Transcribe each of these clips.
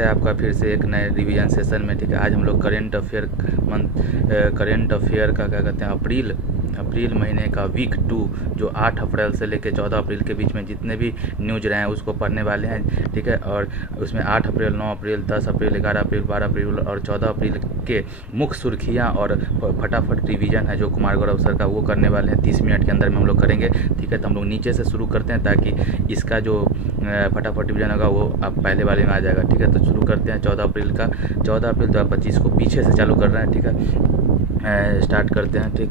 है आपका फिर से एक नए रिवीजन सेशन में। ठीक है, आज हम लोग करेंट अफेयर का क्या कहते हैं अप्रैल महीने का वीक 2 जो 8 अप्रैल से लेकर 14 अप्रैल के बीच में जितने भी न्यूज रहे हैं उसको पढ़ने वाले हैं। ठीक है, और उसमें 8 अप्रैल, 9 अप्रैल, 10 अप्रैल, 11 अप्रैल, 12 अप्रैल और 14 अप्रैल के मुख्य सुर्खियाँ और फटाफट रिवीजन है जो कुमार गौरव सर का, वो करने वाले हैं। 30 मिनट के अंदर में हम लोग करेंगे। ठीक है, तो हम लोग नीचे से शुरू करते हैं ताकि इसका जो फटाफट रिवीजन होगा वो आप पहले वाले में आ जाएगा। ठीक है, तो शुरू करते हैं 14 अप्रैल का। 14 अप्रैल 2025 को पीछे से चालू कर रहे हैं। ठीक है, स्टार्ट करते हैं। ठीक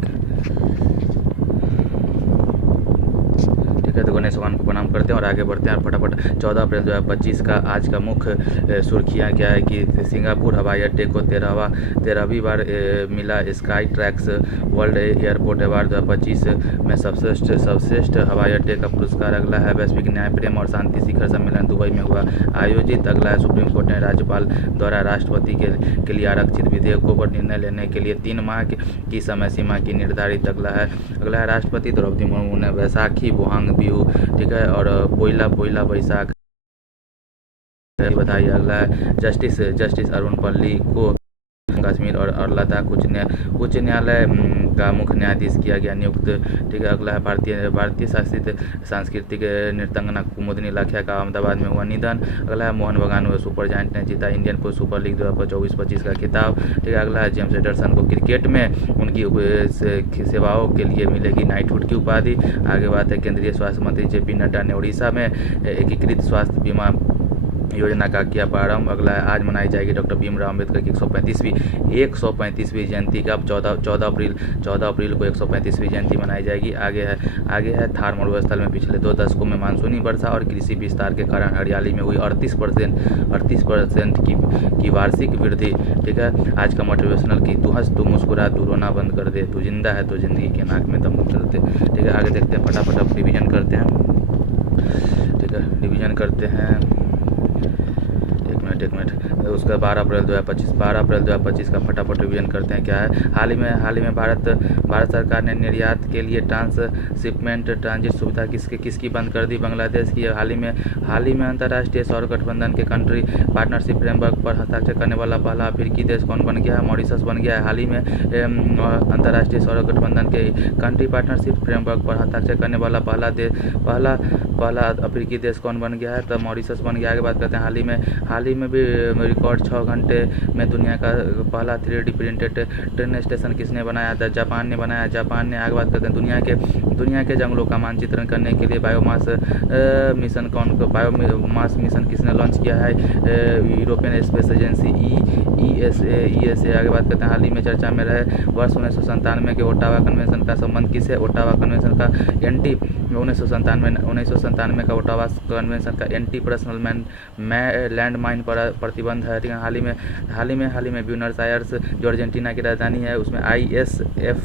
है, तो गणेश भगवान को प्रणाम करते हैं और आगे बढ़ते हैं और फटाफट 14 अप्रैल 2025 का आज का मुख्य सुर्खियाँ क्या है कि सिंगापुर हवाई अड्डे को 13वीं बार मिला sky tracks world airport award 2025 में सर्वश्रेष्ठ हवाई अड्डे का पुरस्कार। अगला है वैश्विक न्याय, प्रेम और शांति शिखर सम्मेलन दुबई में हुआ आयोजित। अगला है सुप्रीम कोर्ट ने राज्यपाल द्वारा राष्ट्रपति के लिए आरक्षित विधेयकों पर निर्णय लेने के लिए 3 माह की समय सीमा की निर्धारित। अगला है राष्ट्रपति द्रौपदी मुर्मू ने बैसाखी बोहांग बिहू, ठीक है, और पोइला बैसाख बधाई। अगला है जस्टिस अरुण पल्ली को कश्मीर और लद्दाख उच्च न्यायालय का मुख्य न्यायाधीश किया गया नियुक्त। ठीक है, अगला है भारतीय शासित सांस्कृतिक नृत्यांगना कुमुदनी लाखिया का अहमदाबाद में हुआ निधन। अगला है मोहन बगान सुपर जायंट ने जीता इंडियन पुरुष सुपर लीग 2024-25 का खिताब। ठीक है, अगला है जेम्स एंडरसन को क्रिकेट में उनकी सेवाओं के लिए मिलेगी नाइटहुड की उपाधि। आगे बात है केंद्रीय स्वास्थ्य मंत्री JP नड्डा ने उड़ीसा में एकीकृत स्वास्थ्य बीमा योजना का किया प्रारंभ। अगला है आज मनाई जाएगी डॉक्टर भीमराव अम्बेडकर की 135वीं जयंती का 14 अप्रैल को 135वीं जयंती मनाई जाएगी। आगे है थार मरुस्थल में पिछले 2 दशकों में मानसूनी वर्षा और कृषि विस्तार के कारण हरियाली में हुई 38% की वार्षिक वृद्धि। ठीक है, आज का मोटिवेशनल की तू हंस तू मुस्कुरा तू रोना बंद कर दे, तू जिंदा है तो जिंदगी के नाक में दम बंद कर दे। ठीक है, आगे देखते हैं, फटाफट अब रिवीजन करते हैं। ठीक है, रिवीजन करते हैं। एक मिनट उसका 12 अप्रैल 2025 का फटाफट रिवीजन करते हैं। क्या है, हाल ही में भारत सरकार ने निर्यात के लिए ट्रांसशिपमेंट ट्रांजिट सुविधा किसकी बंद कर दी? बांग्लादेश की। हाल ही में अंतर्राष्ट्रीय सौर गठबंधन के कंट्री पार्टनरशिप फ्रेमवर्क पर हस्ताक्षर करने वाला पहला अफ्रीकी देश कौन बन गया है? मॉरिशस बन गया है। हाल ही में अंतर्राष्ट्रीय सौर गठबंधन के कंट्री पार्टनरशिप फ्रेमवर्क पर हस्ताक्षर करने वाला पहला अफ्रीकी देश कौन बन गया है? तो मॉरिशस बन गया। आगे बात करते हैं, हाल ही में भी रिकॉर्ड 6 घंटे में दुनिया का पहला 3D प्रिंटेड ट्रेन स्टेशन किसने बनाया था? जापान ने बनाया। जापान ने। आगे बात करते हैं, दुनिया के जंगलों का मानचित्रण करने के लिए बायोमास मिशन किसने लॉन्च किया है? European space agency ESA। आगे बात करते हैं, हाल ही में चर्चा में रहे वर्ष 1997 के ओटावा कन्वेंशन का संबंध किसे? ओटावा कन्वेंशन का 1997 का ओटावा कन्वेंशन का एंटी पर्सनल लैंड माइन पर प्रतिबंध है। ठीक है, हाल ही में ब्यूनस आयर्स जो अर्जेंटीना की राजधानी है उसमें ISFF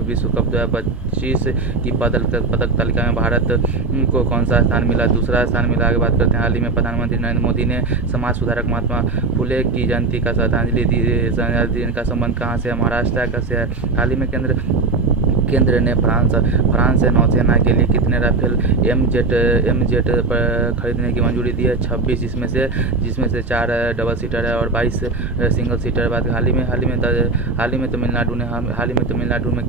विश्व कप 2025 की पदक तालिका में भारत को कौन सा स्थान मिला? दूसरा स्थान मिला। आगे बात करते हैं, हाल ही में प्रधानमंत्री नरेंद्र मोदी ने समाज सुधारक महात्मा फुले की जयंती का श्रद्धांजलि दी। इनका संबंध कहाँ से है? महाराष्ट्र से है। हाल ही में केंद्र ने फ्रांस से नौसेना के लिए कितने राफेल MZ खरीदने की मंजूरी दी है? 26, जिसमें से 4 डबल सीटर है और 22 सिंगल सीटर। बात हाल ही में तमिलनाडु में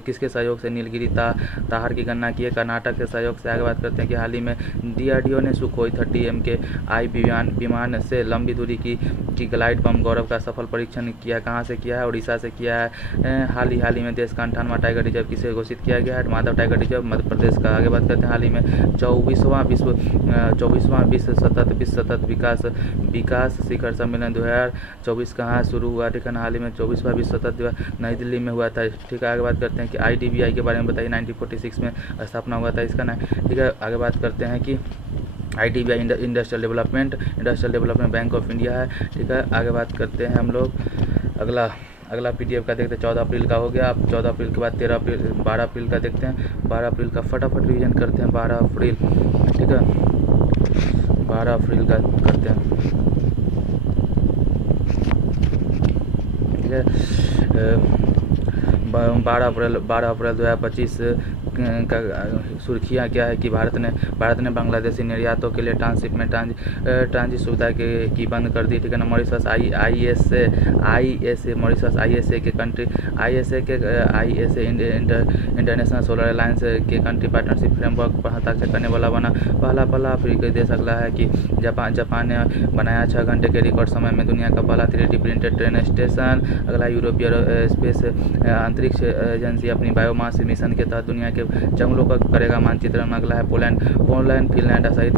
किसके सहयोग से नीलगिरी ताहर की गणना की है? कर्नाटक के सहयोग से। आगे बात करते हैं कि हाल ही में DRDO ने सुखोई 30 MKI विमान से लंबी दूरी की ग्लाइड बम गौरव का सफल परीक्षण किया। कहाँ से किया है? उड़ीसा से किया है। हाल ही में देश का 98वां टाइगर रिजर्व किसे घोषित किया गया है? माधव टाइगर रिजर्व मध्य प्रदेश का। आगे बात करते हैं, हाल ही में 24वां विश्व सतत विकास शिखर सम्मेलन 2024 कहाँ शुरू हुआ? ठीक है, हाल ही में 24वां विश्व सतत नई दिल्ली में हुआ था। ठीक है, आगे बात करते हैं कि IDBI के बारे में बताइए। 1946 में स्थापना हुआ था इसका ना। ठीक है, आगे बात करते हैं कि IDBI industrial development bank of India है। ठीक है, आगे बात करते हैं हम लोग अगला PDF का देखते हैं। 14 अप्रैल का हो गया। अब 14 अप्रैल के बाद 12 अप्रैल का देखते हैं। 12 अप्रैल का फटाफट रिवीजन करते हैं। 12 अप्रैल, ठीक है, 12 अप्रैल का करते हैं। ठीक है, 12 अप्रैल 2025 सुर्खियाँ क्या है कि भारत ने बांग्लादेशी निर्यातों के लिए ट्रांसशिपमेंट ट्रांजिट सुविधा की बंद कर दी, ठीक है ना। मॉरिशस ISA मॉरिशस ISA के country ISA international solar alliance के कंट्री पार्टनरशिप फ्रेमवर्क पर हस्ताक्षर करने वाला बना पहला अफ्रीकी देश। अगला है कि जापान ने बनाया 6 घंटे के रिकॉर्ड समय में दुनिया का पहला 3D प्रिंटेड ट्रेन स्टेशन। अगला यूरोपीय स्पेस अंतरिक्ष एजेंसी अपनी बायोमास मिशन के तहत दुनिया के जंगलों का करेगा मानचित्रण। अगला है पोलैंड फिनलैंड सहित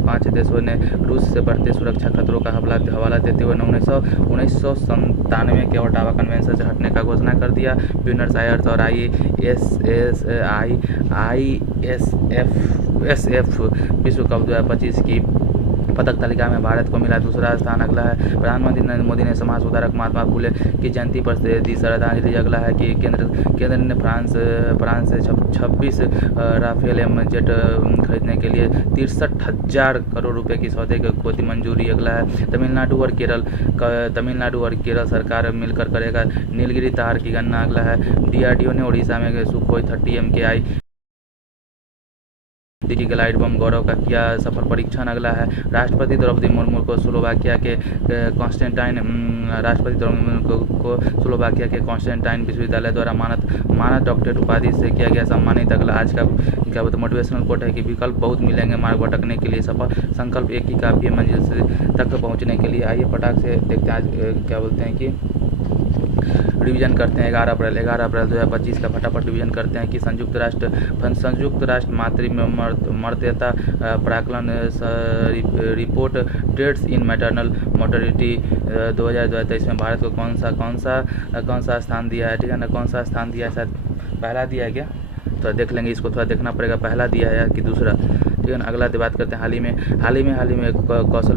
5 देशों ने रूस से बढ़ते सुरक्षा खतरों का हवाला देते हुए 1997 के ओटावा कन्वेंशन से हटने का घोषणा कर दिया। ब्यूनस आयर्स और ISF विश्व कप 2025 की पदक तालिका में भारत को मिला दूसरा स्थान। अगला है प्रधानमंत्री नरेंद्र मोदी ने समाज सुधारक महात्मा फुले की जयंती पर दी श्रद्धांजलि। अगला है कि केंद्र ने फ्रांस से 26 राफेल जेट खरीदने के लिए 63,000 करोड़ रुपए की सौदे को दी मंजूरी। अगला है तमिलनाडु और केरल सरकार मिलकर करेगा नीलगिरी तार की गणना। अगला है DRDO ने उड़ीसा में सुखोई 30 MKI की ग्लाइड बम गौरव का किया सफल परीक्षण। अगला है राष्ट्रपति द्रौपदी मुर्मू को स्लोवाकिया के कॉन्स्टेंटाइन विश्वविद्यालय द्वारा मानद डॉक्टरेट उपाधि से किया गया सम्मानित। अगला आज का क्या बोलते मोटिवेशनल कोट है कि विकल्प बहुत मिलेंगे, मार्ग भटकने के लिए सफल संकल्प एक ही काफी है मंजिल से तक पहुंचने के लिए। आइए फटाक से देखते हैं आज क्या बोलते हैं कि रिवीजन करते हैं 11 अप्रैल 2025 का फटाफट रिवीजन करते हैं कि संयुक्त राष्ट्र मातृ मर्त्यता प्राकलन रिपोर्ट ट्रेड्स इन मैटरनल मोर्टेलिटी 2023 में भारत को कौन सा स्थान दिया है, ठीक है ना। कौन सा स्थान दिया है, शायद पहला दिया है क्या, तो देख लेंगे, इसको थोड़ा देखना पड़ेगा पहला दिया है कि दूसरा, ठीक है ना। अगला बात करते हैं हाल ही में कौशल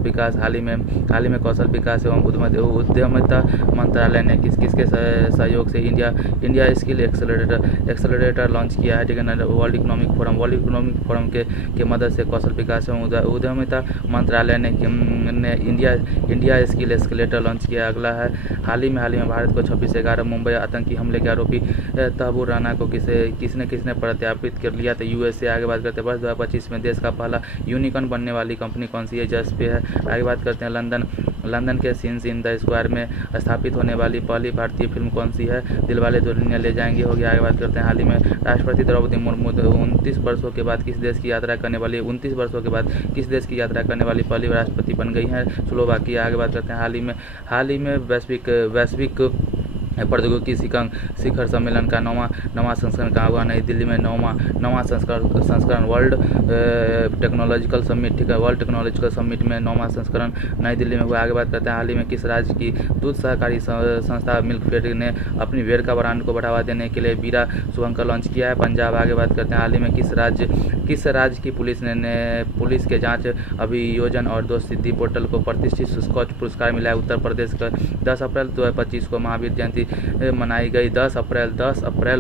विकास एवं उद्यमिता मंत्रालय ने किसके सहयोग से इंडिया स्किल एक्सेलरेटर लॉन्च किया है, ठीक है ना। वर्ल्ड इकोनॉमिक फोरम के मदद से कौशल विकास एवं उद्यमिता मंत्रालय ने इंडिया स्किल एक्सेलरेटर लॉन्च किया। अगला है हाल ही में भारत को 26/11 मुंबई आतंकी हमले के आरोपी तहबूर राना को किसने प्रत्यार्पित कर लिया, तो USA। आगे बात करते हैं वर्ष 2025 में देश का पहला यूनिकॉर्न बनने वाली कंपनी कौन सी है, जस्ट पे है। आगे बात करते हैं लंदन के सीन्स इन द स्क्वायर में स्थापित होने वाली पहली भारतीय फिल्म कौन सी है, दिलवाले दुल्हनिया ले जाएंगे हो गया। आगे बात करते हैं हाल ही में राष्ट्रपति द्रौपदी मुर्मू 29 वर्षों के बाद किस देश की यात्रा करने वाली पहली राष्ट्रपति बन गई हैं, स्लोवाकिया। आगे बात करते हैं हाल ही में वैश्विक प्रौद्योगिकी शिखर सम्मेलन का नवा संस्करण का हुआ नई दिल्ली में। नवा संस्करण वर्ल्ड टेक्नोलॉजिकल समिट, ठीक है, वर्ल्ड टेक्नोलॉजिकल समिट में 9वां संस्करण नई दिल्ली में हुआ। आगे बात करते हैं हाल ही में किस राज्य की दूध सहकारी संस्था मिल्कफेड ने अपनी भेड़ का ब्रांड को बढ़ावा देने के लिए बीरा शुभंकर लॉन्च किया है, पंजाब। आगे बात करते हैं हाल ही में किस राज्य की पुलिस के जांच अभियोजन और दोष सिद्धि पोर्टल को प्रतिष्ठित स्कॉच पुरस्कार मिला है, उत्तर प्रदेश का। 10 अप्रैल 2025 को महावीर जयंती मनाई गई, 10 अप्रैल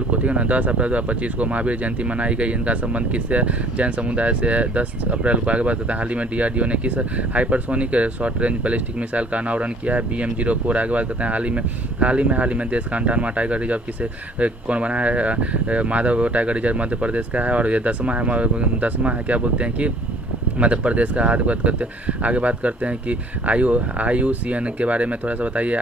को, ठीक है ना, 10 अप्रैल 2025 को महावीर जयंती मनाई गई। इनका संबंध किससे है, जैन समुदाय से है, 10 अप्रैल को। आगे बात करते हैं हाल ही में DRDO ने किस hypersonic short range ballistic missile का अनावरण किया है, BM-04। आगे बात करते हैं हाल ही में देश का 58वां टाइगर रिजर्व कौन बना है, माधव टाइगर रिजर्व मध्य प्रदेश का है, और ये 10वां है क्या बोलते हैं कि मध्य प्रदेश का। आगे बात करते हैं कि IUCN के बारे में थोड़ा सा बताइए,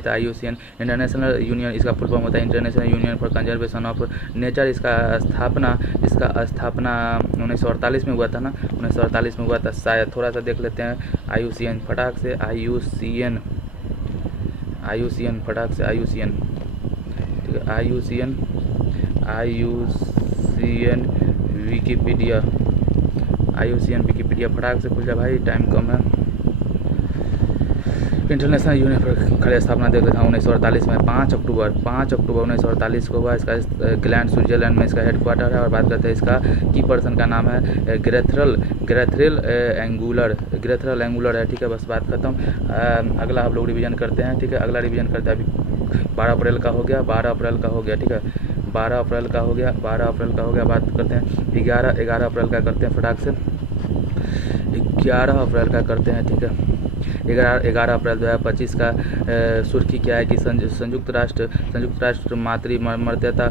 तो IUCN इंटरनेशनल यूनियन, इसका फुल फॉर्म होता है international union for conservation of nature. इसका स्थापना 1948 में हुआ था ना, 1948 में हुआ था शायद। थोड़ा सा देख लेते हैं IUCN फटाक से, IUCN फटाक से, IUCN, ठीक है, IUCN विकिपीडिया फटाक से खुल जाए भाई, टाइम कम है। इंटरनेशनल यूनियन पर खड़े स्थापना देख लेता हूँ 1948 में 5 अक्टूबर 1948 को हुआ। इसका ग्लैंड स्विट्जरलैंड में इसका हेडक्वार्टर है। और बात करते हैं इसका की पर्सन का नाम है ग्रेथरल एंगुलर है, ठीक है, बस बात खत्म। अगला हम लोग रिवीजन करते हैं, ठीक है, अगला रिवीजन करते हैं। अभी 12 अप्रैल का हो गया, ठीक है, 12 अप्रैल का हो गया। बात करते हैं 11 अप्रैल का करते हैं फटाक से, 11 अप्रैल का करते हैं, ठीक है। 11 अप्रैल 2025 का सुर्खी क्या है कि संयुक्त राष्ट्र मातृ मर्यादा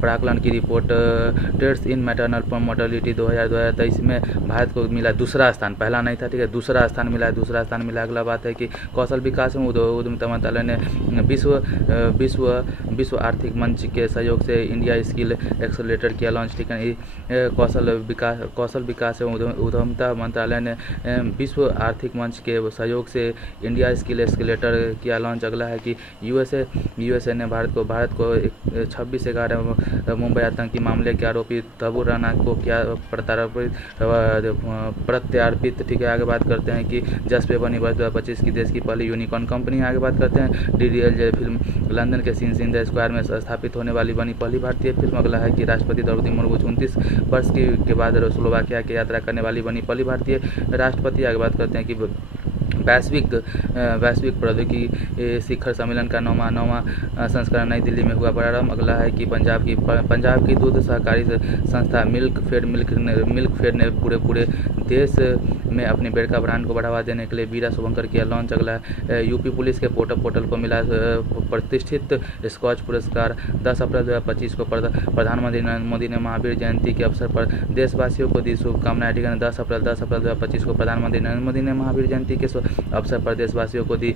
प्राकलन की रिपोर्ट डेट्स इन मैटरनल मोर्टेलिटी 2023 में भारत को मिला दूसरा स्थान, पहला नहीं था, ठीक है, दूसरा स्थान मिला है, दूसरा स्थान मिला। अगला बात है कि कौशल विकास में उद्यमिता मंत्रालय ने विश्व आर्थिक मंच के सहयोग से इंडिया स्किल एक्सेलरेटर किया लॉन्च, ठीक है। कौशल विकास एवं उद्यमिता मंत्रालय ने विश्व आर्थिक मंच के सहयोग से इंडिया स्किल एक्सेलरेटर किया लॉन्च। अगला है कि यूएसए ने भारत को 26/11 मुंबई आतंकी मामले के आरोपी तबू राना को क्या प्रत्यार्पित, ठीक है। आगे बात करते हैं कि जस्ट पे बनी वर्ष 2025 की देश की पहली यूनिकॉर्न कंपनी। आगे बात करते हैं DDLJ फिल्म लंदन के सिंध स्क्वायर में स्थापित होने वाली बनी पहली भारतीय फिल्म। अगला है कि राष्ट्रपति द्रौपदी मुर्मू 29 वर्ष के बाद स्लोवाकिया की यात्रा करने वाली बनी पहली भारतीय राष्ट्रपति। आगे बात करते हैं कि वैश्विक प्रौद्योगिकी शिखर सम्मेलन का नौवां संस्करण नई दिल्ली में हुआ प्रारंभ। अगला है कि पंजाब की दूध सहकारी संस्था मिल्कफेड ने पूरे देश में अपने बेड़का ब्रांड को बढ़ावा देने के लिए वीरा शुभंकर किया लॉन्च। अगला है यूपी पुलिस के पोर्टल को मिला प्रतिष्ठित स्कॉच पुरस्कार। 10 अप्रैल 2025 को प्रधानमंत्री नरेंद्र मोदी ने महावीर जयंती के अवसर पर देशवासियों को दी शुभकामनाएं, ठीक है। 10 अप्रैल 2025 को प्रधानमंत्री नरेंद्र मोदी ने महावीर जयंती के अवसर पर देशवासियों को दी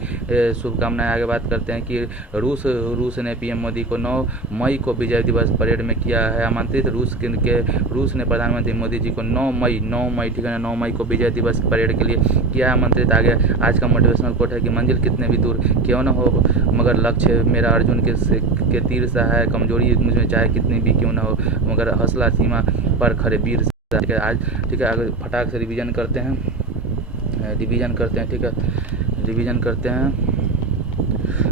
शुभकामनाएं। आगे बात करते हैं कि रूस ने पीएम मोदी को 9 मई को विजय दिवस परेड में किया है आमंत्रित। रूस ने प्रधानमंत्री मोदी जी को 9 मई, ठीक है, 9 मई को विजय दिवस परेड के लिए किया आमंत्रित। आगे आज का मोटिवेशनल कोट है कि मंजिल कितने भी दूर क्यों न हो मगर लक्ष्य मेरा अर्जुन के तीर सा है, कमजोरी मुझमें चाहे कितनी भी क्यों न हो मगर हौसला सीमा पर खड़े वीर सा, ठीक है। आज, ठीक है, आगे फटाक से रिवीजन करते हैं, ठीक है, रिवीजन करते हैं।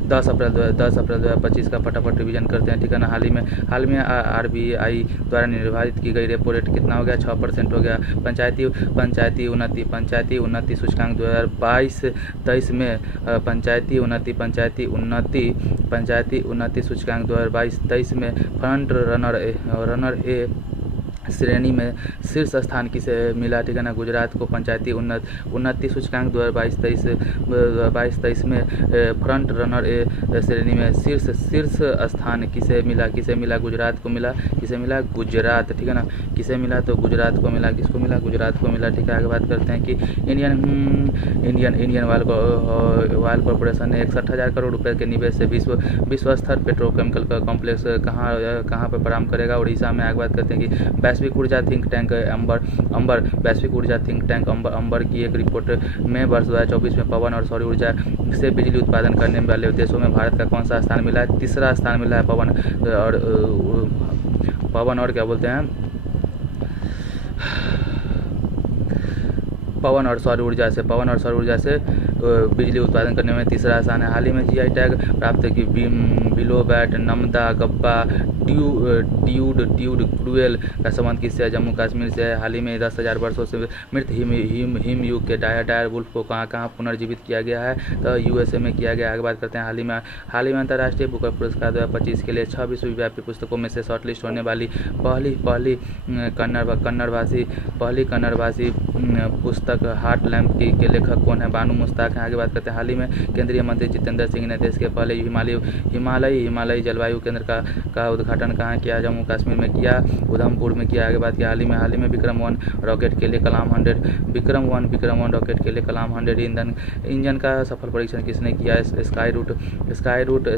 10 अप्रैल 2025 का फटाफट रिवीजन करते हैं, ठीक है ना। हाल में RBI द्वारा निर्धारित की गई रेपो रेट कितना हो गया, 6% हो गया। पंचायती उन्नति सूचकांक 2022-23 में पंचायती उन्नति सूचकांक 2022-23 में फ्रंट रनर ए श्रेणी में शीर्ष स्थान किसे मिला, ठीक है ना। गुजरात को पंचायती उन्नति सूचकांक 2022-23 में फ्रंट रनर ए श्रेणी में शीर्ष स्थान किसे मिला, गुजरात को मिला। किसे मिला? गुजरात, ठीक है ना। किसे मिला? तो गुजरात को मिला। किसको मिला? गुजरात को मिला, ठीक है। आगे बात करते हैं कि इंडियन ऑयल कॉर्पोरेशन ने 61,000 करोड़ रुपए के निवेश से विश्व स्तर पेट्रोकेमिकल का कॉम्प्लेक्स कहाँ पर प्रारंभ करेगा? उड़ीसा में। आगे बात करते हैं कि वैश्विक ऊर्जा थिंक टैंक अंबर की एक रिपोर्ट में वर्ष 2024 में पवन और सौर ऊर्जा से बिजली उत्पादन करने वाले देशों में भारत का कौन सा स्थान मिला है? तीसरा स्थान मिला है। पवन और क्या बोलते हैं, पवन और सौर ऊर्जा से बिजली उत्पादन करने में तीसरा स्थान है। हाल ही में GI टैग प्राप्त की बिलोबैट, नमदा, गब्बा, ट्यूड क्रूएल का संबंध किससे है? जम्मू कश्मीर से है। हाल ही में 10,000 वर्षों से मृत हिम युग के टायर वुल्फ को कहाँ पुनर्जीवित किया गया है? तो USA में किया गया। आगे बात करते हैं हाल ही में अंतर्राष्ट्रीय बुकर पुरस्कार 2025 के लिए 6 विश्वव्यापी पुस्तकों में से शॉर्टलिस्ट होने वाली पहली कन्नड़ भाषी पुस्तक हार्ट लैम्प के लेखक कौन है? बानू मुश्ताक हैं। आगे बात करते हैं हाल ही में केंद्रीय मंत्री जितेंद्र सिंह ने देश के पहले हिमालयी जलवायु केंद्र का उद्घाटन कहाँ किया? जम्मू कश्मीर में किया, उधमपुर में किया। आगे बात किया हाल ही में विक्रम 1 रॉकेट के लिए कलाम 100 रॉकेट के लिए कलाम 100 इंजन का सफल परीक्षण किसने किया? स्काई रूट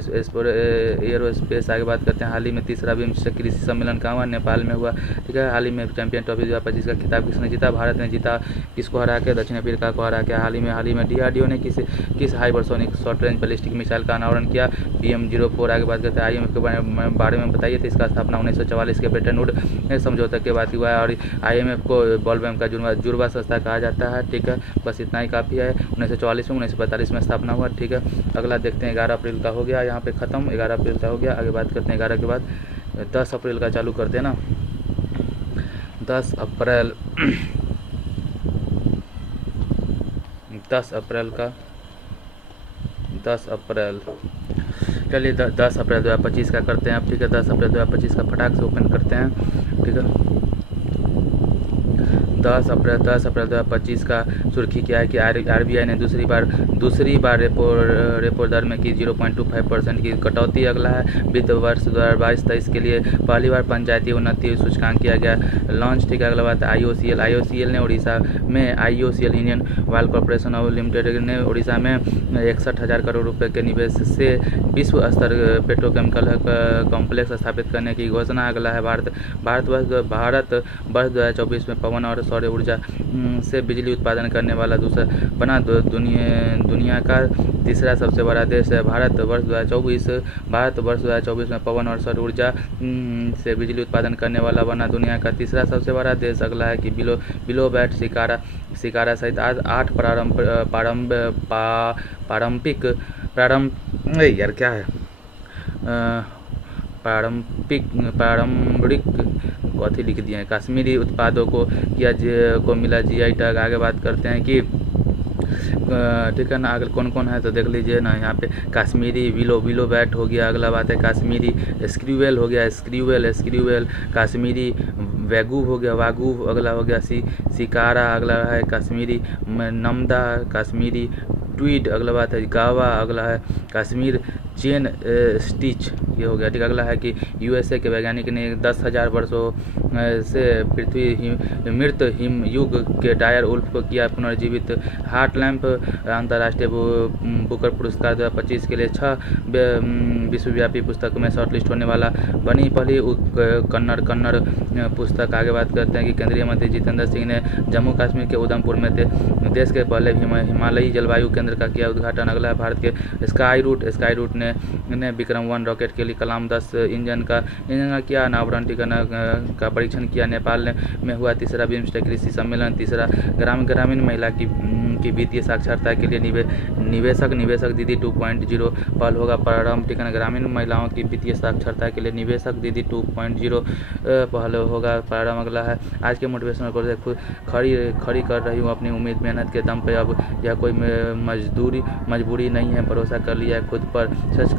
एरोस्पेस। आगे बात करते हैं हाल ही में तीसरा बिम्स्टेक कृषि सम्मेलन कहाँ हुआ? नेपाल में हुआ, ठीक है। हाल ही में चैंपियन ट्रॉफी 2025 का खिताब किसने जीता? भारत ने जीता। किसको हरा के? दक्षिण अफ्रीका को हरा के। हाल ही में DRDO ने किस hypersonic short range ballistic missile का अनावरण किया? BM-04। आगे बात करते हैं IMF के बारे में बताइए। तो इसका स्थापना 1944 के ब्रेटन वुड्स समझौता के बाद हुआ है और IMF को बॉलबैम का जुड़वा संस्था कहा जाता है, ठीक है। बस इतना ही काफ़ी है। 1944 में 1945 में स्थापना हुआ, ठीक है। अगला देखते हैं 11 अप्रैल का हो गया, यहाँ पे ख़त्म। 11 अप्रैल का हो गया। आगे बात करते हैं 11 के बाद 10 अप्रैल का चालू करते हैं ना। 10 अप्रैल चलिए 10 अप्रैल 2025 का करते हैं अब, ठीक है। 10 अप्रैल 2025 का फटाक से ओपन करते हैं, ठीक है। 10 अप्रैल 2025 का सुर्खी क्या है कि RBI ने दूसरी बार रेपो दर में की 0.25% की कटौती। अगला है वित्त वर्ष 2022-23 के लिए पहली बार पंचायती उन्नति सूचकांक किया गया लॉन्च। ठीक है, अगला बात है IOCL ने उड़ीसा में IOCL Indian oil corporation of limited ने उड़ीसा में 61,000 करोड़ रुपए के निवेश से विश्व स्तर पेट्रोकेमिकल कॉम्प्लेक्स स्थापित करने की घोषणा। अगला है भारत वर्ष 2024 में पवन और सौर ऊर्जा से बिजली उत्पादन करने वाला दूसरा बना दुनिया का तीसरा सबसे बड़ा देश है। भारत वर्ष 2024 में पवन और सौर ऊर्जा से बिजली उत्पादन करने वाला बना दुनिया का तीसरा सबसे बड़ा देश। अगला है कि बिलो बैट शिकारा सहित आज 8 पारंपरिक कथी लिख दिए हैं कश्मीरी उत्पादों को मिला GI टैग। आगे बात करते हैं कि ठीक है ना, अगर कौन कौन है तो देख लीजिए ना, यहाँ पे कश्मीरी विलो बैट हो गया। अगला बात है कश्मीरी स्क्रूवेल हो गया, स्क्रूवेल कश्मीरी वैगू हो गया, वागू। अगला हो गया शिकारा। अगला है कश्मीरी नमदा, कश्मीरी ट्वीड। अगला बात है गावा। अगला है कश्मीर चेन स्टिच, ये हो गया। ठीक, अगला है कि USA के वैज्ञानिक ने 10,000 वर्षों से पृथ्वी मृत हिमयुग के डायर उल्फ को किया पुनर्जीवित। हार्ट लैम्प अंतर्राष्ट्रीय बुकर पुरस्कार 2025 के लिए 6 विश्वव्यापी पुस्तक में शॉर्टलिस्ट होने वाला बनी पहली कन्नड़ पुस्तक। आगे बात करते हैं कि केंद्रीय मंत्री जितेंद्र सिंह ने जम्मू कश्मीर के उधमपुर में देश के पहले हिमालयी जलवायु केंद्र का किया उद्घाटन। अगला है भारत के स्काई रूट ने विक्रम-1 रॉकेट के लिए कलाम 10 इंजन का किया अनावरण। का परीक्षण किया। नेपाल में हुआ तीसरा बिम्स्टेक कृषि सम्मेलन। तीसरा ग्रामीण महिला की वित्तीय साक्षरता के लिए निवेशक दीदी 2.0 पहल होगा प्रारंभ। ठीक है, ग्रामीण महिलाओं की वित्तीय साक्षरता के लिए निवेशक दीदी 2.0 पहल होगा प्रारंभ। अगला है आज के मोटिवेशनल कोर्स खुद खड़ी कर रही हूँ अपनी उम्मीद मेहनत के दम पे, अब यह कोई मजबूरी नहीं है, भरोसा कर लिया है खुद पर, सच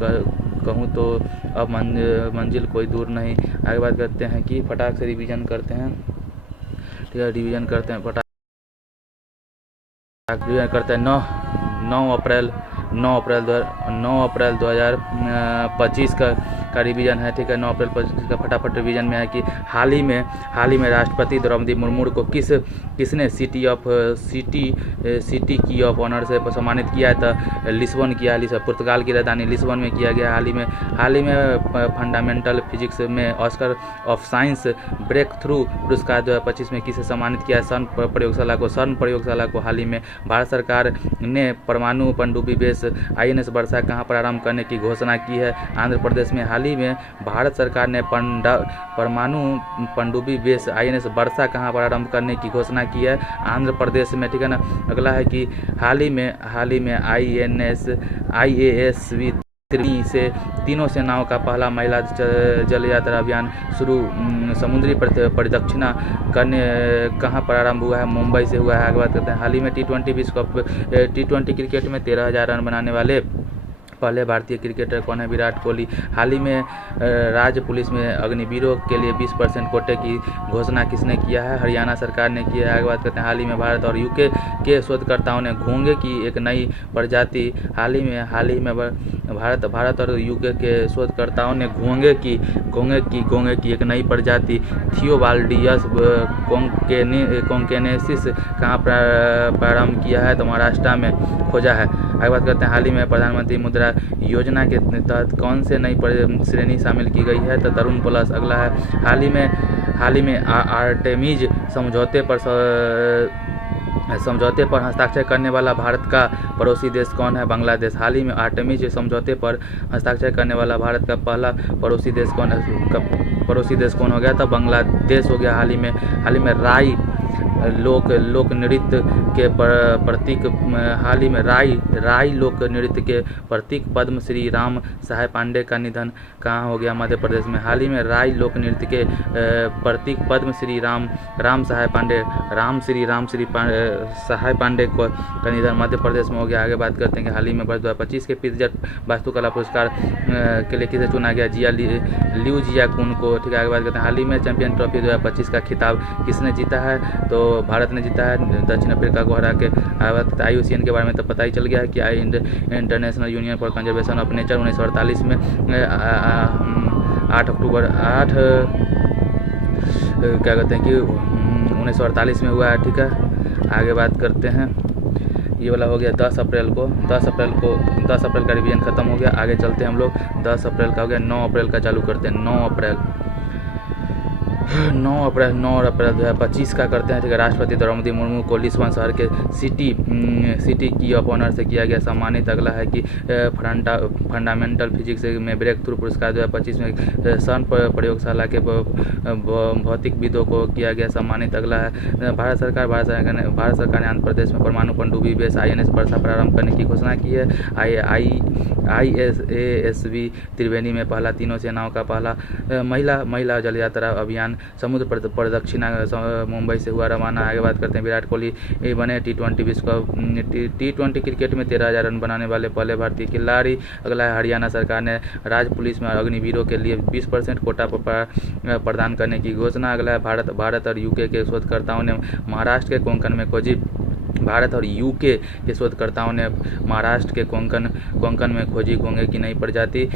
कहूँ तो अब मंजिल कोई दूर नहीं। आगे बात करते हैं कि फटाक से रिवीजन करते हैं। ठीक है, रिवीजन करते हैं फटाक 9 अप्रैल 2025 का रिवीजन है। ठीक है, 9 अप्रैल 25 का फटाफट रिवीजन में है कि हाल ही में राष्ट्रपति द्रौपदी मुर्मू को किसने सिटी की ऑफ ऑनर से सम्मानित किया है? तो लिस्बन किया, पुर्तगाल की राजधानी लिस्बन में किया गया। हाल ही में फंडामेंटल फिजिक्स में Oscar of science breakthrough पुरस्कार 2025 में किसे सम्मानित किया है? सर्न प्रयोगशाला को हाल ही में भारत सरकार ने परमाणु पनडुब्बी बेस INS वर्षा कहाँ प्रारंभ करने की घोषणा की है? आंध्र प्रदेश में। हाल ही में भारत सरकार ने परमाणु पनडुब्बी बेस INS वर्षा कहाँ प्रारंभ करने की घोषणा की है? आंध्र प्रदेश में। ठीक है ना, अगला है कि हाल ही में IAS से तीनों सेनाओं का पहला महिला जल यात्रा अभियान शुरू। समुद्री परिदक्षिणा करने कहाँ प्रारंभ हुआ है? मुंबई से हुआ है। आगे बात करते हैं हाल ही में T20 विश्व कप T20 क्रिकेट में 13,000 रन बनाने वाले पहले भारतीय क्रिकेटर कौन है? विराट कोहली। हाल ही में राज्य पुलिस में अग्निवीरों के लिए 20% कोटे की घोषणा किसने किया है? हरियाणा सरकार ने की है। आगे बात करते हैं हाल ही में भारत और UK के शोधकर्ताओं ने घोंघे की एक नई प्रजाति हाल ही में भारत और UK के शोधकर्ताओं ने घोंघे की एक नई प्रजाति थियोबाल्डियस कोंकेनेसिस कहाँ प्रारंभ किया है? तो महाराष्ट्र में खोजा है। आगे बात करते हैं हाल ही में प्रधानमंत्री मुद्रा योजना के तहत कौन से नई श्रेणी शामिल की गई है? तो तरुण प्लस। अगला है हाल ही में आर्टेमिज समझौते पर हस्ताक्षर करने वाला भारत का पड़ोसी देश कौन है? बांग्लादेश। हाल ही में आर्टेमिज समझौते पर हस्ताक्षर करने वाला भारत का पहला पड़ोसी देश कौन हो गया? तो बांग्लादेश हो गया। हाल ही में लोक नृत्य के प्रतीक हाल ही में राई लोक नृत्य के प्रतीक पद्म श्री राम सहाय पांडे का निधन कहाँ हो गया? मध्य प्रदेश में। हाल ही में राई लोक नृत्य के प्रतीक पद्म श्री राम सहाय पांडे का निधन मध्य प्रदेश में हो गया। आगे बात करते हैं कि हाल ही में वर्ष 2025 के पितृजट वास्तुकला पुरस्कार के लिए किसे चुना गया? लिu जियाकुन को। ठीक है, आगे बात करते हैं हाल ही में चैंपियन ट्रॉफी 2025 का खिताब किसने जीता है? तो भारत ने जीता है दक्षिण अफ्रीका को हरा के। IUCN के बारे में तो पता ही चल गया है कि international union for conservation of nature 1948 में 8 अक्टूबर क्या कहते हैं कि 1948 में हुआ है। ठीक है, आगे बात करते हैं, ये वाला हो गया 10 अप्रैल का रिवीजन खत्म हो गया। आगे चलते हैं हम लोग, 10 अप्रैल का हो गया, 9 अप्रैल का चालू करते हैं। 9 अप्रैल 2025 का करते हैं। ठीक है, राष्ट्रपति द्रौपदी मुर्मू को लिस्बन शहर के सिटी की ऑफ ऑनर से किया गया सम्मानित। अगला है कि फंडामेंटल फिजिक्स में ब्रेक थ्रू पुरस्कार 2025 में सन प्रयोगशाला के भौतिकविदों को किया गया सम्मानित। अगला है भारत सरकार ने आंध्र प्रदेश में परमाणु पनडुब्बी बेस INS वर्षा प्रारंभ करने की घोषणा की है। ISASV त्रिवेणी में पहला तीनों सेनाओं का पहला महिला जल यात्रा अभियान समुद्र प्रदक्षिणा मुंबई से हुआ रवाना। आगे बात करते हैं, विराट कोहली बने T20 विश्व कप T20 क्रिकेट में 13,000 रन बनाने वाले पहले भारतीय खिलाड़ी। अगला है हरियाणा सरकार ने राज्य पुलिस में अग्निवीरों के लिए 20% कोटा प्रदान करने की घोषणा। अगला है भारत और UK के शोधकर्ताओं ने महाराष्ट्र के कोंकण में खोजी में खोजी घोंघे की नई प्रजाति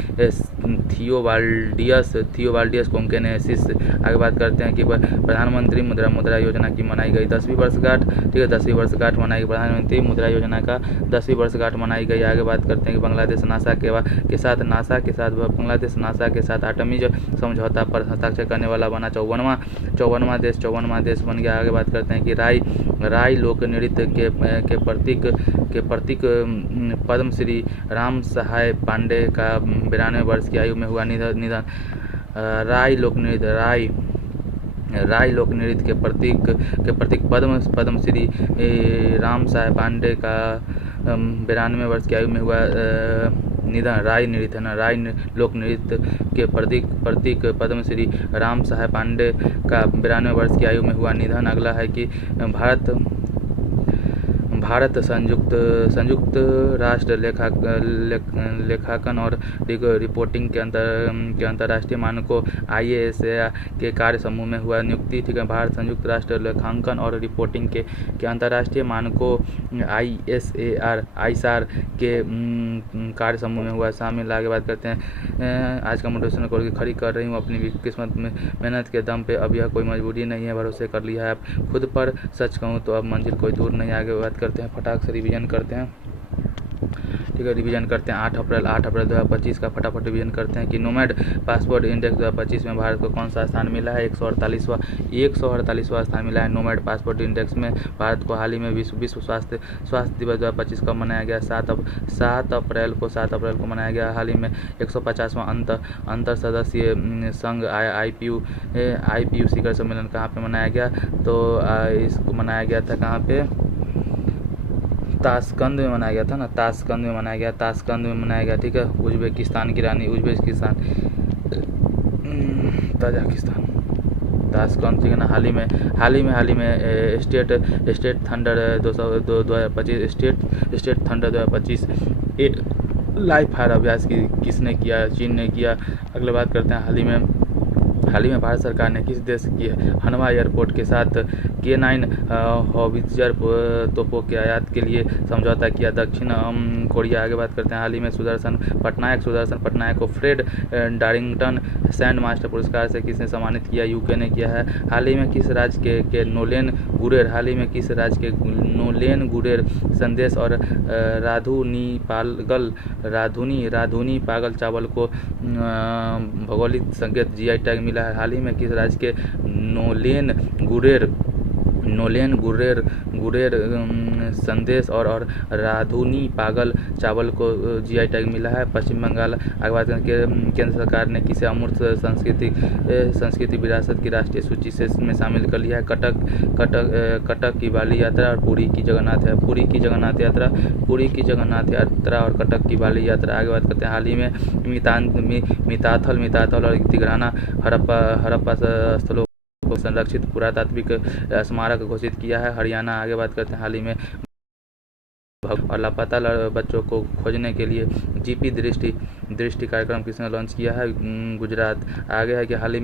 थियोबाल्डियस कोंकेनेसिस। आगे बात करते हैं कि प्रधानमंत्री मुद्रा योजना की मनाई गई 10वीं वर्षगांठ। ठीक है, 10वीं वर्षगांठ मनाई गई, प्रधानमंत्री मुद्रा योजना का 10वीं वर्षगांठ मनाई गई। आगे बात करते हैं कि बांग्लादेश नासा के साथ आटमी समझौता पर हस्ताक्षर करने वाला बना 54वां देश बन गया। आगे बात करते हैं कि राई लोक नृत्य के प्रतीक पद्म श्री राम सहाय पांडे का 92 वर्ष की आयु में हुआ निधन। राई लोक नृत्य के प्रतीक पद्म श्री राम सहाय पांडे का 92 वर्ष की आयु में हुआ निधन। राई लोक नृत्य के प्रतीक पद्म श्री राम सहाय पांडे का 92 वर्ष की आयु में हुआ निधन। अगला है कि भारत संयुक्त राष्ट्र लेखांकन और रिपोर्टिंग के अंतर्राष्ट्रीय मानकों IASA के कार्य समूह में हुआ नियुक्ति। ठीक है, भारत संयुक्त राष्ट्र लेखांकन और रिपोर्टिंग के अंतर्राष्ट्रीय मानकों ISAR के कार्य समूह में हुआ शामिल। आगे बात करते हैं, आज का मोटिवेशनल कोट की खड़ी कर रही हूँ अपनी किस्मत में मेहनत के दम पे। अब यह कोई मजबूरी नहीं है, भरोसे कर लिया है अब खुद पर, सच कहूँ तो अब मंजिल कोई दूर नहीं। आगे बात करते हैं, फटाक से रिवीजन करते हैं। ठीक है, रिवीजन करते हैं 8 अप्रैल 2025 का फटाफट रिवीजन करते हैं कि नोमैड पासपोर्ट इंडेक्स 2025 में भारत को कौन सा स्थान मिला है? 148वां स्थान मिला है नोमैड पासपोर्ट इंडेक्स में। भारत को हाल ही में विश्व स्वास्थ्य दिवस 2025 का मनाया गया 7 अप्रैल को मनाया गया। हाल ही में 150वां अंतर सदस्यीय संघ IPU शिखर सम्मेलन कहाँ पे मनाया गया? तो इसको मनाया गया था कहाँ पे? ताशकंद में मनाया गया था ना, ताशकंद में मनाया गया। ठीक है, उज्बेकिस्तान की रानी ताजिकिस्तान ताशकंद। ठीक है ना, हाल ही में स्टेट थंडर 2025 लाइव फायर अभ्यास किसने किया? चीन ने किया। अगले बात करते हैं, हाल ही में भारत सरकार ने किस देश की हनवा एयरपोर्ट के साथ K9 हॉवित्जर तोपों के आयात के लिए समझौता किया? दक्षिण कोरिया। आगे बात करते हैं, हाल ही में सुदर्शन पटनायक को फ्रेड डारिंगटन सैंड मास्टर पुरस्कार से किसने सम्मानित किया? UK ने किया है। हाल ही में किस राज्य के नोलेन गुरेर संदेश और राधुनी पागल चावल को भौगोलिक संकेत GI टैग मिला है? हाल ही में किस राज्य के नोलेन गुरेर नोलेन गुर्रेर गुरेर संदेश और राधुनी पागल चावल को जीआई टैग मिला है। पश्चिम बंगाल आगे बात करें केंद्र सरकार ने किसे अमूर्त संस्कृति विरासत की राष्ट्रीय सूची से में शामिल कर लिया है। कटक की बाली यात्रा और पुरी की जगन्नाथ यात्रा और कटक की बाली यात्रा। आगे बात करते हैं हाल ही में मिताथल और तिघराना हड़प्पा स्थलों को संरक्षित पुरातात्विक स्मारक घोषित किया है हरियाणा। आगे बात करते हैं हाल ही में और लापता बच्चों को खोजने के लिए जीपी दृष्टि कार्यक्रम किसने लॉन्च किया है गुजरात। आगे है कि हाल ही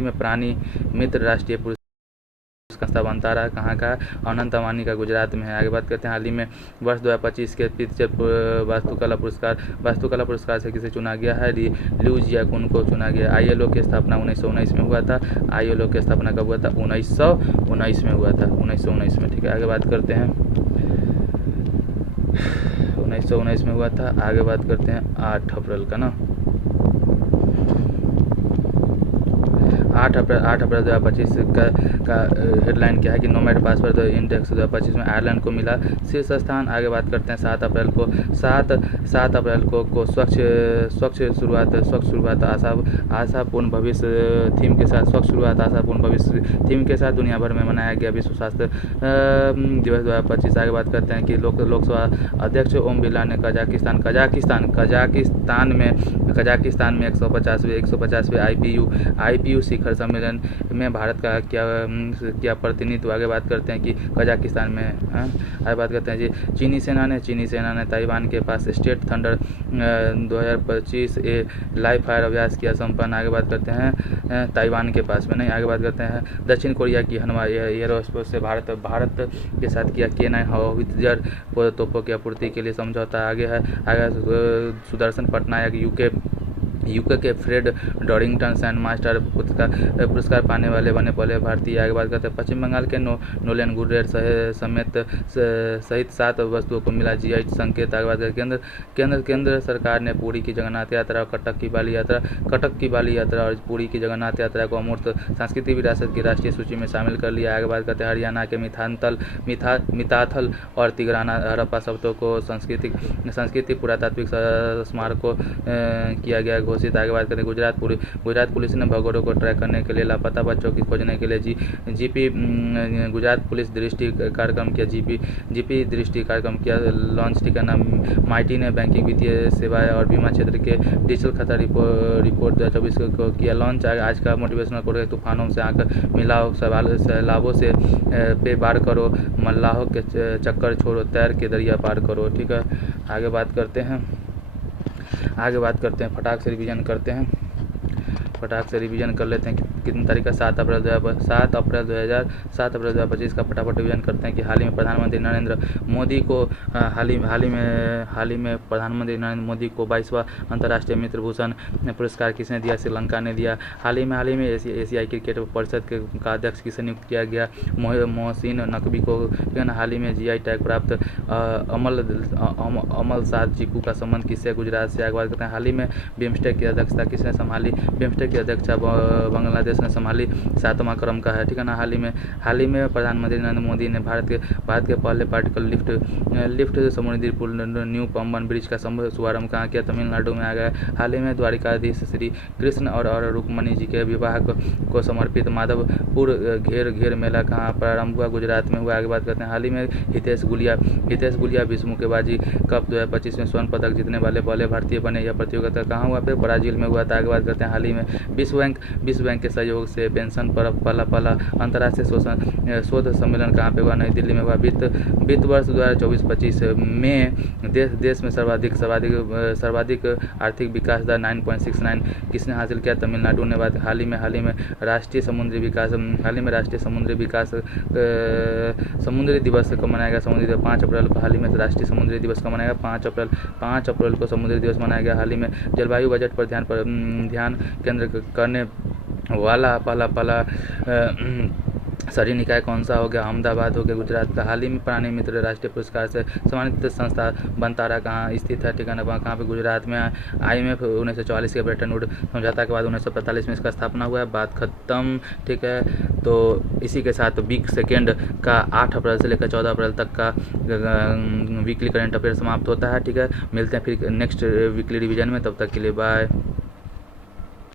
में प्राणी मित्र राष्ट्रीय पुरस्कार बनता रहा कहाँ का अनंत अमानी का गुजरात में है। आगे बात करते हैं हाल ही में वर्ष 2025 के पित्जर वास्तुकला पुरस्कार से किसे चुना गया है लिउ जियाकुन को चुना गया। आईएलओ की स्थापना 1919 में हुआ था। आईएलओ की स्थापना कब हुआ था 1919 में हुआ था 1919 में। ठीक है, आगे बात करते हैं 1919 में हुआ था। आगे बात करते हैं 8 अप्रैल का 8 अप्रैल 2025 का हेडलाइन क्या है कि नोमैड पासवर्ड इंडेक्स 2025 में आयरलैंड को मिला शीर्ष स्थान। आगे बात करते हैं 7 अप्रैल को स्वच्छ शुरुआत आशापूर्ण भविष्य थीम के साथ थीम के साथ दुनिया भर में मनाया गया विश्व स्वास्थ्य दिवस 2025। आगे बात करते हैं कि लोकसभा अध्यक्ष ओम बिरला ने कजाकिस्तान में 150वें आईपीयू शिखर सम्मेलन में भारत का क्या प्रतिनिधित्व। आगे बात करते हैं कि कजाकिस्तान में आगे बात करते हैं जी चीनी सेना ने ताइवान के पास स्टेट थंडर 2025 लाइव फायर अभ्यास किया संपन्न। आगे बात करते हैं ताइवान के पास में नहीं। आगे बात करते हैं दक्षिण कोरिया की हनवा एयरोस्पेस से भारत के साथ किया K9 हाउवित्जर तोपों की आपूर्ति के लिए समझौता। आगे सुदर्शन पटनायक यूके के फ्रेड डॉरिंगटन सैंड मास्टर पुरस्कार पाने वाले बने पहले भारतीय। आगे बात करते हैं पश्चिम बंगाल के नोलेन गुर्रेर सहित 7 वस्तुओं को मिला जीआई संकेत। आगे बात करते केंद्र सरकार ने पुरी की जगन्नाथ यात्रा और कटक की बाली यात्रा और पुरी की जगन्नाथ यात्रा को अमूर्त सांस्कृतिक विरासत की राष्ट्रीय सूची में शामिल कर लिया। आगे बात करते हैं हरियाणा के मिताथल और तिघराना हड़प्पा शब्दों को संस्कृति पुरातात्विक स्मारक को किया गया घोषित। आगे बात करें गुजरात पुलिस ने भगोड़ों को ट्रैक करने के लिए लापता बच्चों की खोजने के लिए जीपी गुजरात पुलिस दृष्टि कार्यक्रम किया लॉन्च। ठीक है ना। माइटी ने बैंकिंग वित्तीय सेवाएं और बीमा क्षेत्र के डिजिटल खतरा रिपोर्ट 2024 को किया लॉन्च। आज का मोटिवेशनल कोट तूफानों से आकर मिलाओ सैलाबों से पे पार करो मल्लाहों के चक्कर छोड़ो तैर के दरिया पार करो। ठीक है, आगे बात करते हैं फटाक से रिवीजन कर लेते हैं कितनी तारीख का 7 अप्रैल 2025 का फटाफट रिवीजन करते हैं कि हाल ही में प्रधानमंत्री नरेंद्र मोदी को हाल ही में प्रधानमंत्री नरेंद्र मोदी को 22वां अंतर्राष्ट्रीय मित्र भूषण पुरस्कार किसने दिया श्रीलंका ने दिया। हाल ही में एशियाई क्रिकेट परिषद का अध्यक्ष किसे नियुक्त किया गया मोहसिन नकवी को। हाल ही में जीआई टैग प्राप्त अमल साध चीकू का संबंध किससे गुजरात से। आगे बात करते हैं हाल ही में बिम्स्टेक की अध्यक्षता किसने संभाली बिम्स्टेक की अध्यक्षता बांग्लादेश ने संभाली 7वां क्रम का है। ठीक है ना। हाल ही में प्रधानमंत्री नरेंद्र मोदी ने भारत के पहले पार्टिकल लिफ्ट समुद्री पुल न्यू पंबन ब्रिज का शुभारंभ कहाँ किया तमिलनाडु में। आ गया हाल ही में द्वारिकाधीश श्री कृष्ण और रुक्मणी जी के विवाह को समर्पित माधवपुर घेर मेला कहाँ प्रारंभ हुआ गुजरात में हुआ। आगे बात करते हैं हाल ही में हितेश गुलिया विश्व मुक्केबाजी कप 2025 में स्वर्ण पदक जीतने वाले पहले भारतीय बने। यह प्रतियोगिता कहाँ हुआ फिर ब्राजील में हुआ था। आगे बात करते हैं हाल ही में विश्व बैंक के सहयोग से पेंशन पर पहला अंतर्राष्ट्रीय शोध सम्मेलन कहाँ पे हुआ नई दिल्ली में हुआ। वित्त वर्ष 2024-25 में देश में सर्वाधिक आर्थिक विकास दर 9.69 किसने हासिल किया तमिलनाडु ने। बात हाल ही में राष्ट्रीय समुद्री दिवस को मनाया गया 5 अप्रैल को। हाल ही में राष्ट्रीय समुद्री दिवस को मनाया गया 5 अप्रैल को समुद्री दिवस मनाया गया। हाल ही में जलवायु बजट पर ध्यान केंद्र करने वाला पहला शहरी निकाय कौन सा हो गया अहमदाबाद हो गया गुजरात का। हाल ही में प्राणी मित्र राष्ट्रीय पुरस्कार से सम्मानित संस्था बनतारा कहाँ स्थित है। ठिकाना कहाँ पे गुजरात में। IMF 1944 के ब्रेटन वुड समझौता के बाद 1945 में इसका स्थापना हुआ है। बात खत्म। ठीक है। तो इसी के साथ वीक सेकेंड का 8 अप्रैल से लेकर 14 अप्रैल तक का वीकली करंट अफेयर समाप्त होता है। ठीक है, मिलते हैं फिर नेक्स्ट वीकली रिवीजन में, तब तक के लिए बाय।